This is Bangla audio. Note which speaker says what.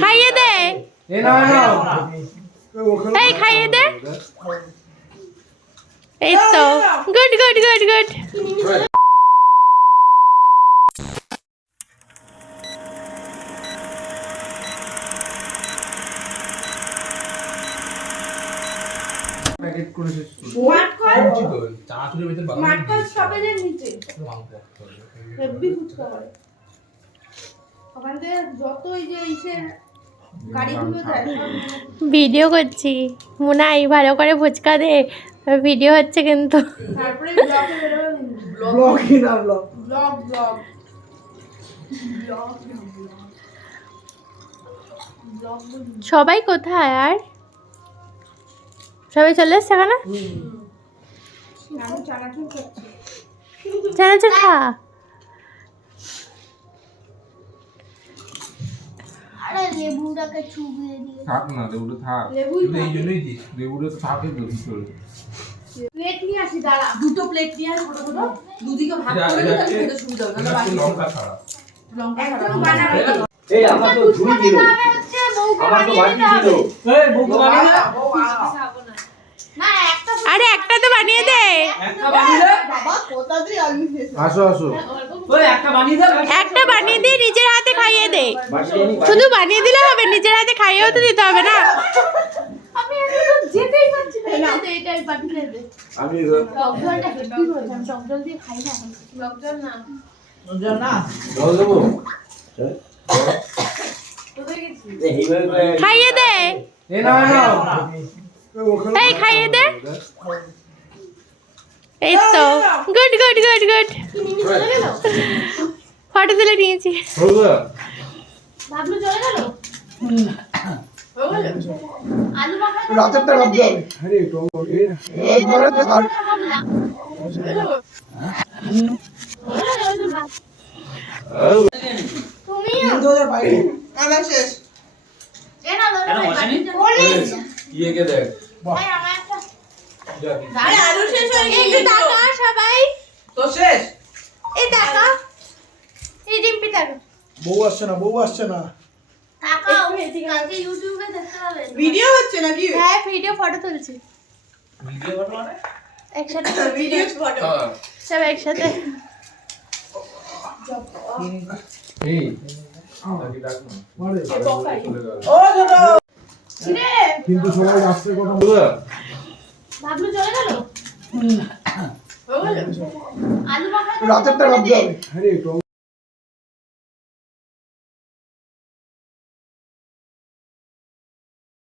Speaker 1: খাইয়ে দে। এই খাইয়ে দে। এই তো। Good good good good.
Speaker 2: Packet করে শেষ
Speaker 3: ওখান থেকে যত এই যে ইসের গাড়িগুলো যায়
Speaker 1: ভিডিও করছি। মুনাই ভালো করে ফুচকা দে ভিডিও হচ্ছে কিন্তু।
Speaker 3: তারপরে ব্লগে বেরোবে ব্লগ
Speaker 2: ব্লগই না blog
Speaker 3: blog blog blog blog
Speaker 1: সবাই কোথায় আর? সবাই চলে এসছে
Speaker 3: খাচ্ছি
Speaker 1: চানাচুর খা।
Speaker 4: লেবুটাকে চুবিয়ে দিয়ে
Speaker 2: থাক না লেবুটা থাক।
Speaker 5: এই জন্যই দিস
Speaker 2: লেবুটা তো থাকে তো ভিতরে।
Speaker 3: প্লেট নিয়ে আসি দাঁড়া।
Speaker 6: দুটো প্লেট নিয়ে আয় ছোট ছোট। দুদিকে ভাগ করে দিলে খেতে সুবিধা হবে বাকি
Speaker 5: লঙ্কা ছাড়া।
Speaker 6: লঙ্কা ছাড়া।
Speaker 3: বানাবে
Speaker 7: এই আমার তো ঝুড়ি ছিল আমার তো বাকি ছিল
Speaker 6: এই বউকে বানিয়ে
Speaker 3: না
Speaker 1: আরে একটা তো বানিয়ে দে।
Speaker 6: একটা বানিয়ে দে।
Speaker 4: বাবা কোথা দিয়ে আলু
Speaker 2: আসো আসো।
Speaker 6: একটা বানিয়ে দে
Speaker 1: দিয়ে নিজের হাতে খাইয়ে দে। শুধু বানিয়ে দিলে হবে নিজের হাতে খাইয়েও তো দিতে হবে না। খাইয়ে দে। খাইয়ে দে। এই তো। Good good good good photo তুলে নিয়েছি।
Speaker 6: আমার শেষ
Speaker 3: এ না
Speaker 5: দেখ।
Speaker 6: আরে আলু শেষ হয়ে
Speaker 1: এই টাকা সবাই।
Speaker 6: তো শেষ?
Speaker 1: এই টাকা এই ডিম্পি টাকা
Speaker 2: বউ আসছে না বউ আসছে না।
Speaker 3: টাকাও কালকে ইউটিউবে দেখতে হবে
Speaker 6: ভিডিও হচ্ছে নাকি?
Speaker 1: হ্যাঁ ভিডিও ফটো তুলছি।
Speaker 5: ভিডিও বানানো মানে?
Speaker 1: একসাথে
Speaker 6: ভিডিও ফটো।
Speaker 5: হ্যাঁ।
Speaker 1: সব একসাথে।
Speaker 2: এই। কিন্তু সবাই রাস্তায় কথা
Speaker 3: ভাবলু চলে গেল?
Speaker 2: রাতেরটা ভাবতে হবে। আরে টমেটো